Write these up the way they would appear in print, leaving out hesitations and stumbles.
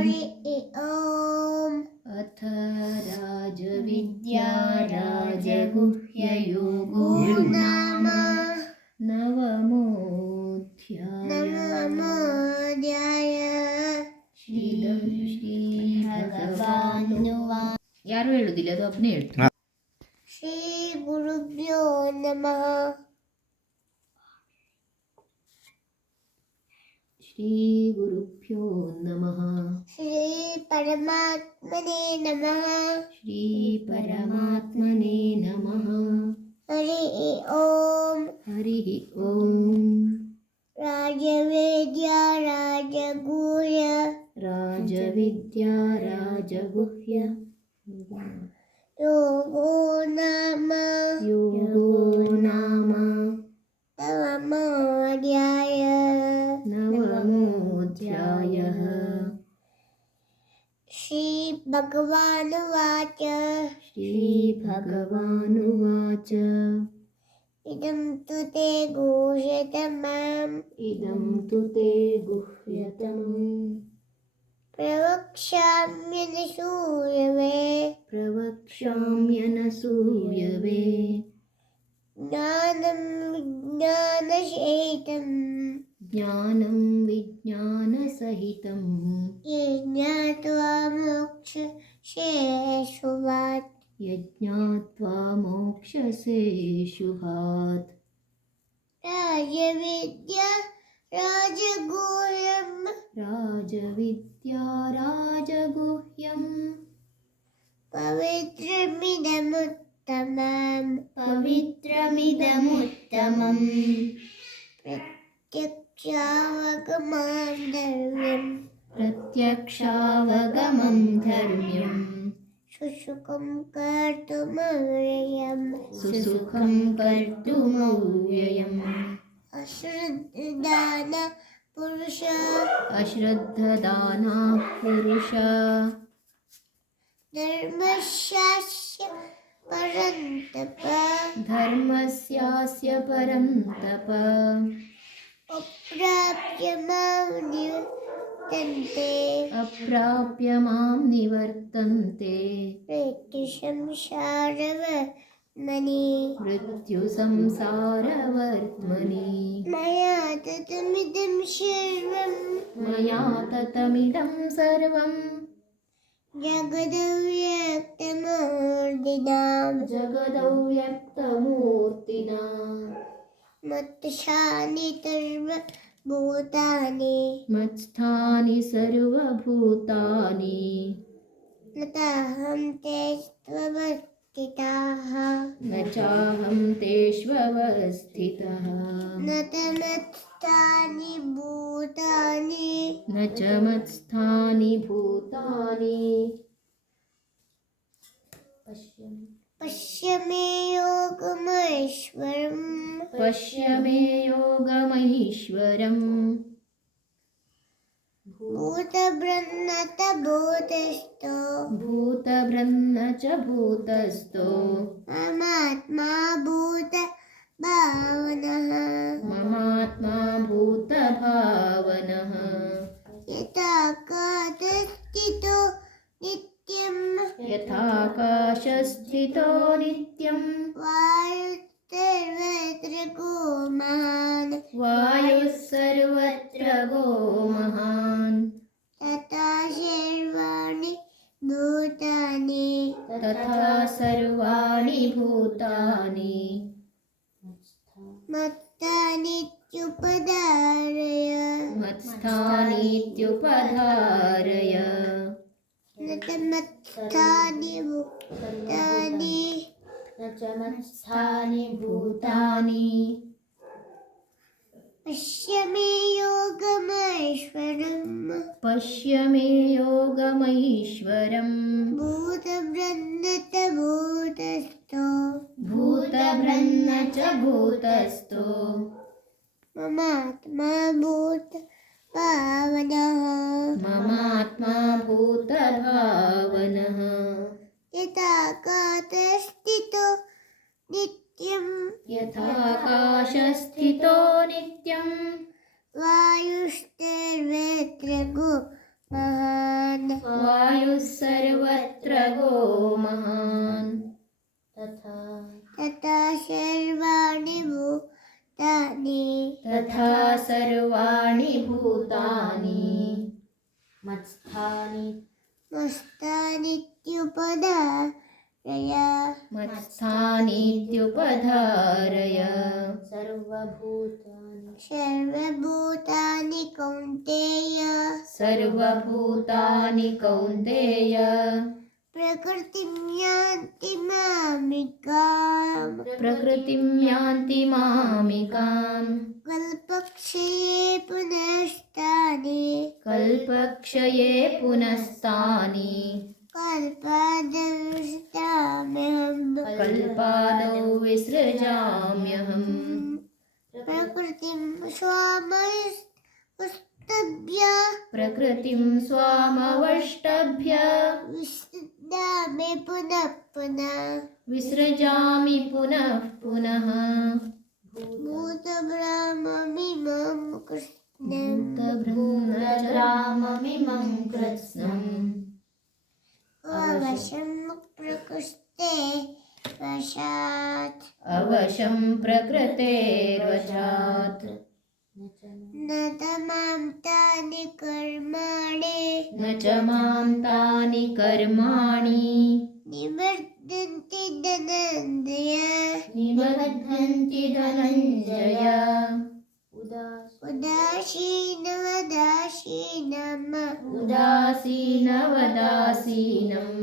हरि ओम। अथ राजविद्या राजगुह्ययोगो नाम नवमोऽध्याय। ಶ್ರೀ ಭಗವಾನುವಾಚ. ಯಾರು ಹೇಳುದಿಲ್ಲ, ಅದು ಒಬ್ಬನೇ ಹೇಳ್ತು. ಶ್ರೀ ಗುರುಭ್ಯೋ ನಮಃ. ಶ್ರೀ ಗುರುಭ್ಯೋ ನಮಃ. ಶ್ರೀ ಪರಮಾತ್ಮನೇ ನಮಃ. ಶ್ರೀ ಪರಮಾತ್ಮನೇ ನಮಃ. ಹರಿ ಓಂ. ಹರಿ ಓಂ. ರಾಜವೇದ್ಯಾ ರಾಜಗುಹ್ಯ ರಾಜವಿದ್ಯಾ ರಾಜಗುಹ್ಯ ಯೋಗೋ ನಾಮ ನವಮೋऽಧ್ಯಾಯಃ. ಶ್ರೀ ಭಗವಾನುವಾಚ. ಶ್ರೀ ಭಗವಾನುವಾಚ. ಇದಂ ತು ತೇ ಗುಹ್ಯತಮಂ ಇದಂ ತು ತೇ ಗುಹ್ಯತಮಂ ಪ್ರವಕ್ಷ್ಯಾಮ್ಯನಸೂಯವೆ. ಪ್ರವಕ್ಷ್ಯಾಮ್ಯನಸೂಯವೆ. ಜ್ಞಾನಂ ವಿಜ್ಞಾನಸಹಿತಂ ಜ್ಞಾನಂ ವಿಜ್ಞಾನಸಹಿತಂ ಯಜ್ಞಾತ್ವಾ ಮೋಕ್ಷಶೇಷುವಾತ್. ಯಜ್ಞಾತ್ವಾ ಮೋಕ್ಷಸೇ ಶುಭಾತ್. ರಾಜವಿದ್ಯಾ ರಾಜಗುಹ್ಯಂ ರಾಜವಿದ್ಯಾ ರಾಜಗುಹ್ಯಂ ಪವಿತ್ರಮಿದಮುತ್ತಮಂ ಪವಿತ್ರಮಿದಮುತ್ತಮಂ ಪ್ರತ್ಯಕ್ಷಾವಗಮಂ ಧರ್ಮ್ಯಂ ಪ್ರತ್ಯಕ್ಷಾವಗಮಂ ಧರ್ಮ್ಯಂ ಸುಸುಖಂ ಕರ್ತುಮವ್ಯಯಂ ಸುಸುಖಂ ಕರ್ತುಮವ್ಯಯಂ. ಅಶ್ರದ್ಧಾನ ಪುರುಷ ಅಶ್ರದ್ಧದಾನಃ ಪುರುಷ ಧರ್ಮಶಾಸ್ಯ ಪರಂತಪ ಧರ್ಮಸ್ಯಾಸ್ಯ ಪರಂತಪ ಅಪ್ರಾಪ್ಯ ಮಾಂ ನಿವರ್ತಂತೆ ಅಪ್ರಾಪ್ಯ ಮಾಂ ನಿವರ್ತಂತೆ ಮೃತ್ಯು ಸಂಸಾರವರ್ತ್ಮನಿ ಮೃತ್ಯು ಸಂಸಾರವರ್ತ್ಮನಿ. ಮಯಾ ತತಮಿದಂ ಸರ್ವಂ ಮಯಾ ತತಮಿದಂ ಸರ್ವಂ ಜಗದವ್ಯಕ್ತಮೂರ್ತಿನಾಂ ಜಗದವ್ಯಕ್ತಮೂರ್ತಿನಾ ಮತ್ತಶಾನಿ ಸರ್ವಭೂತಾನಿ ಮತ್ಸ್ಥಾನಿ ಸರ್ವಭೂತಾನಿ ನ ತಾಹಂ ತೇಷ್ವವಸ್ಥಿತಃ ನ ಚಾಹಂ ತೇಷ್ವವಸ್ಥಿತಃ ನ ತಮತ್ಸ್ಥಾನಿ ಭೂತಾನಿ ನ ಚ ಮತ್ಸ್ಥಾನಿ ಭೂತಾನಿ. ಪಶ್ಯ ಮೇ ಯೋಗಮೈಶ್ವರಂ ಪಶ್ಯ ಮೇ ಯೋಗಮೈಶ್ವರಂ ಭೂತಭೃನ್ನತ ಭೂತಸ್ಥೋ ಭೂತಭೃನ್ನ ಚ ಭೂತಸ್ಥೋ ಮಮಾತ್ಮ ಭೂತ ಭಾವನಃ ಮಮಾತ್ಮಾ ಭೂತಭಾವನಃ ಯಥಾಕಾಶಸ್ಥಿತೋ ನಿತ್ಯಂ ಯಥಾಕಾಶಸ್ಥಿತೋ ನಿತ್ಯಂ ವಾಯುಸ್ತರ್ವತ್ರ ಗೋ ಮಹಾನ್ ವಾಯುಃ ಸರ್ವತ್ರ ಗೋ ಮಹಾನ್ ತಥಾ ಸರ್ವಾಣಿ ಭೂತಾನಿ ತಥಾ ಸರ್ವಾಣಿ ಭೂತಾನಿ ಮತ್ತಾನಿತ್ಯುಪಧಾರಯ ಮತ್ಸ್ಥಾನೀತ್ಯುಪಧಾರಯ ನ ತಮತ್ಸ್ಥಾನಿ ಭೂತಾನಿ ನ ಚ ಮತ್ಸ್ಥಾನಿ ಭೂತಾನಿ. ಪಶ್ಯ ಮೇ ಯೋಗಮೈಶ್ವರಂ ಪಶ್ಯ ಮೇ ಯೋಗಮೈಶ್ವರಂ ಭೂತಭೃನ್ನತ ಭೂತಸ್ಥೋ ಭೂತಭೃನ್ನ ಚ ಭೂತಸ್ಥೋ ಮಮಾತ್ಮ ಭೂತ ಭಾವನಃ ಮಮಾತ್ಮಾ ಭೂತಭಾವನಃ ಯಥಾಕಾಶಸ್ಥಿತೋ ನಿತ್ಯಂ ಯಥಾಕಾಶಸ್ಥಿತೋ ನಿತ್ಯಂ ವಾಯುಸ್ತರ್ವತ್ರ ಗೋ महान् वायुः सर्वत्र गो महान् तथा सर्वाणि भूतानि तथा सर्वाणि भूतानि मत्स्थानीत्युपधारय मत्स्थानीत्युपधारय सर्वभूतानि कौन्तेय सर्वभूतानि कौन्तेय प्रकृतिं यान्ति मामिकाम् प्रकृतिं यान्ति मामिकाम् कल्पक्षये पुनस्तानि कल्पक्षये पुनस्तानि कल्पादौ विसृजाम्यहम् प्रकृतिं स्वामस्तभ्य प्रकृतिं स्वामवष्टभ्य विसृजामि पुनः पुनः विसृजामि पुनः पुनः भूतब्रह्ममिमं कृष्णं भूतभ्रममिमं कृत्स्नम् अवशं प्रकृष्टे वशात् अवशं प्रकृतेर्वशात् न तमां तानि कर्माणि न च मां तानि कर्माणि निवर्तन्ति धनञ्जय निबध्नन्ति धनञ्जय उदासीनवदासीनम्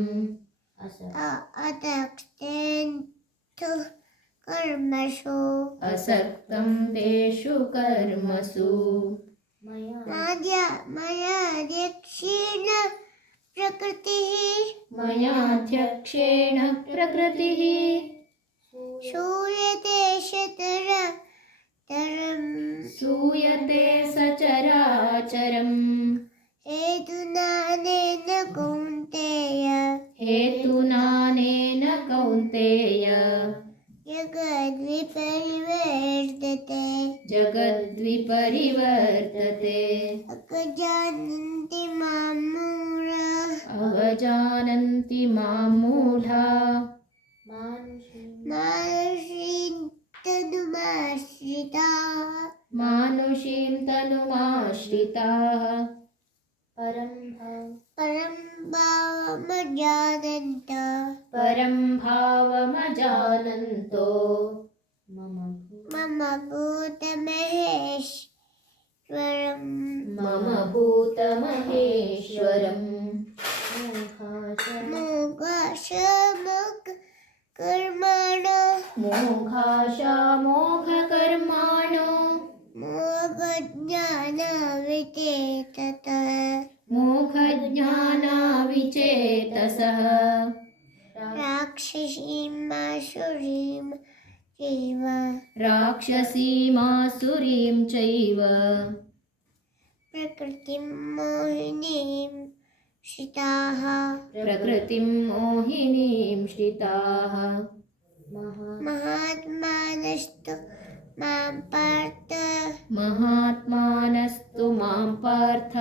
अतक्तेन्तु कर्मसु असक्तं तेषु कर्मसु मयाध्यक्षेण प्रकृतिः मयाध्यक्षेण प्रकृतिः श्रूयते सूयते सचराचरम् हेतुनानेन कौन्तेय हेतुनानेन कौन्तेय जगद्विपरिवर्तते अजानन्ति मां मूढाः अवजानन्ति मां मूढा मानुषीं तनुमाश्रिताः परं भावमजानन्तो मम भूतमहेश्वरम् मम भूतमहेश्वरम् मोघाशामोघकर्माणो मोघज्ञानाविचेतसः राक्षसीमासुरीं चैव प्रकृतिं मोहिनीं श्रिताः प्रकृतिं मोहिनीं श्रिताः महात्मानस्तु मां पार्थ महात्मानस्तु मां पार्थ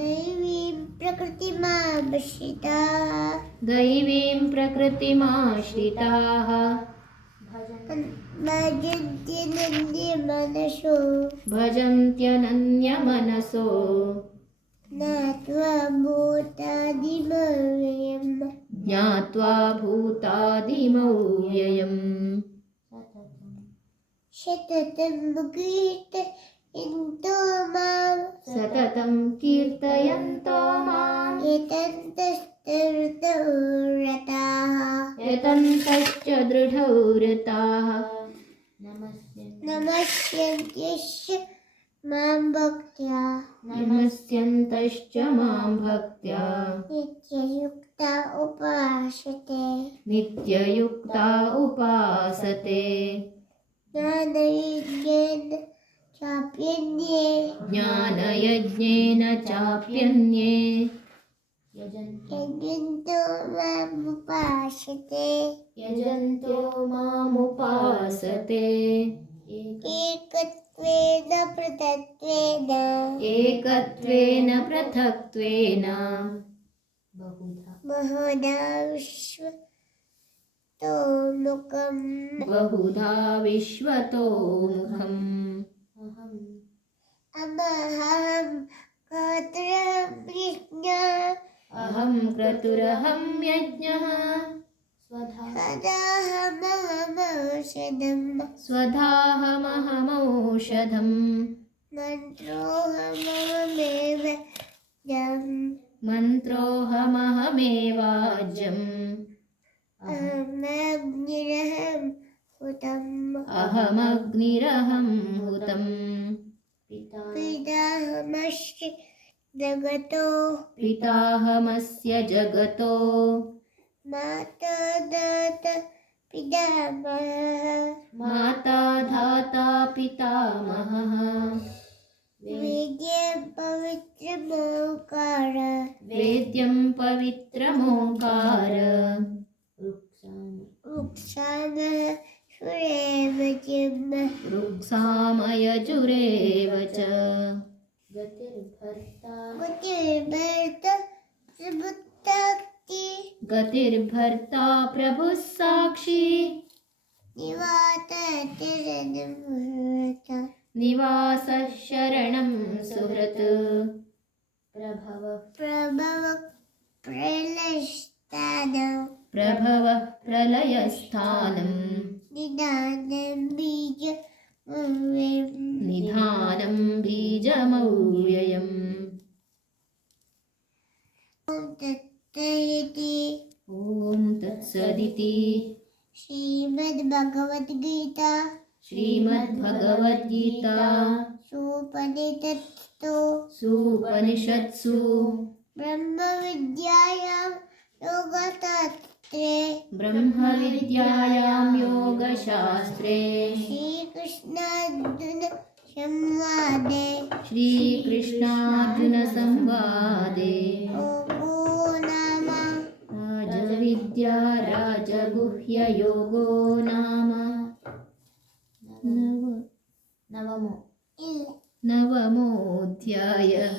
दैवीं प्रकृतिमाश्रिताः दैवीं प्रकृतिमाश्रिताः भजन्त्यनन्यमनसो ज्ञात्वा भूतादिमव्ययम् सततं कीर्तयन्तो माम् यतन्तश्च दृढौ रताः नमस्यन्त्यस्य मां भक्त्या नमस्यन्तश्च मां भक्त्या नित्ययुक्ता उपासते नित्ययुक्ता उपासते ज्ञानयज्ञेन चाप्यन्ये यजन्तो मामुपासते एकत्वेन पृथक्त्वेन एकत्वेन पृथक्त्वेन बहुधा विश्वतोमुखम् बहुधा विश्वतोमुखम् अहं अहं क्रतुरहं यज्ञः स्वधाहमहमौषधम् मन्त्रोऽहमहमेवाज्यम् अहमग्निरहं हुतम् पिताहमस्य जगतो माता दाता पितामहः माता धाता पितामहः वेद्यं पवित्रमोङ्कार रुक्सामयजुरेव च गतिर्भर्ता प्रभुः साक्षी निवासः शरणं सुहृत् प्रभवः प्रलयस्थानं निधानं बीजमव्ययम् ॐ तत्सदिति श्रीमद्भगवद्गीता सुपनिषत्सु ब्रह्मविद्यायां योगशास्त्रे श्रीकृष्णार्जुनसंवादे राजविद्या राजगुह्ययोगो नाम नवमोऽध्यायः।